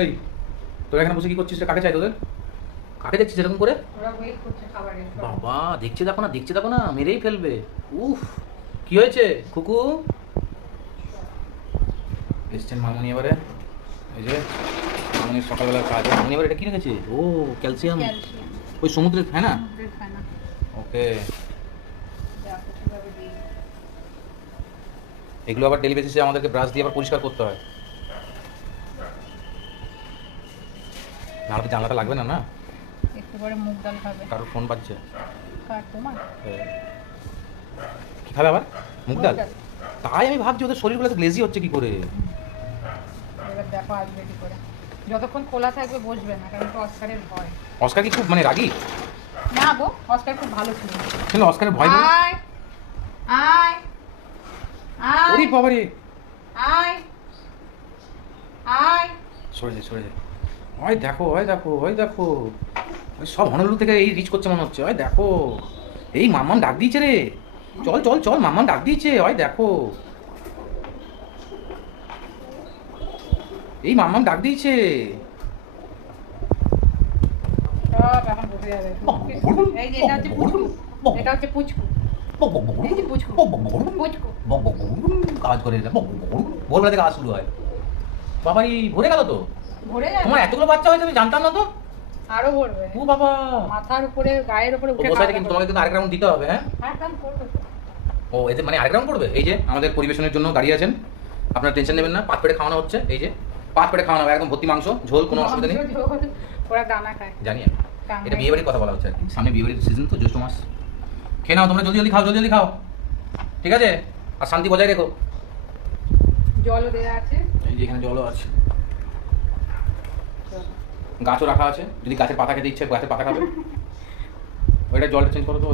এই তোরা এখানে বসে কি করছিস রে? কাকে চাই তোদের? কাকে দেখছিস এরকম করে? বাবা দেখছে দেখো না দেখছে দেখো না মেরেই ফেলবে। উফ কি হয়েছে? কুকু এসছেন মামনি এবারে। এই যে মামনির সকালবেলা কাজ। মামনি এবার এটা কি রেখেছে? ও ক্যালসিয়াম। ওই সমুদ্রের হ্যাঁ না ওকে। এগুলো আবার ডেলি বেসিসে আমাদেরকে ব্রাশ দিয়ে আবার পরিষ্কার করতে হয়। না হলে জানলাটা লাগবে না না? একটু পরে মুগ ডাল খাবে। কারোর ফোন বাজছে? কার তোমার? কি খাবে আবার? মুগ ডাল? তাই আমি ভাবছি ওদের শরীরগুলো গ্লেজি হচ্ছে কি করে? এবার দেখো আসবে কি করে। যতক্ষণ খোলা থাকবে বসবে না কারণ তো অস্কারের ভয়। অস্কার কি খুব মানে রাগি? না গো অস্কার খুব ভালো ছিল। কিন্তু অস্কারের ভয় নেই? আয় আয় আয়। ওরে বাবারে। আয় আয়। সরে যায় সরে যায় ওই দেখো ওই দেখো ওই দেখো ওই সব হনলু থেকে এই রিচ করছে মনে হচ্ছে ওই দেখো এই মাম্মাম ডাক দিয়েছে রে চল চল চল মাম্মাম ডাক দিয়েছে ওই দেখো এই মাম্মাম ডাক দিয়েছে এই এই কাজ করে থেকে কাজ শুরু হয় বাবাই ভরে গেল তো ভরে যাবে তোমার এতগুলো বাচ্চা হয়েছে আমি জানতাম না তো। আরও ভরবে। ও বাবা। মাথার উপরে গায়ের উপরে উঠে বসাইতে কাজ কিন্তু তোমাকে কিন্তু আরেক রাউন্ড দিতে হবে হ্যাঁ? হ্যাঁ কাম করবে। ও এতে মানে আরেক রাউন্ড করবে? এই যে আমাদের পরিবেশনের জন্য দাঁড়িয়ে আছেন। আপনারা টেনশন নেবেন না পাত পেটে খাওয়ানো হচ্ছে এই যে। পাত পেটে খাওয়ানো হবে একদম ভর্তি মাংস ঝোল কোনো অসুবিধা নেই। ওরা দানা খায়। জানি। এটা বিয়ে বাড়ির কথা বলা হচ্ছে আর কি। সামনে বিয়ে বাড়ির সিজন তো জ্যৈষ্ঠ মাস। খেয়ে নাও তোমরা জলদি জলদি খাও জলদি জলদি খাও। ঠিক আছে? আর শান্তি বজায় রেখো। জলও দেওয়া আছে। এই যে এখানে জলও আছে। গাছও রাখা আছে। যদি গাছের পাতা খেতে ইচ্ছে গাছের পাতা খাবে। ওইটা জলটা চেঞ্জ করো তো।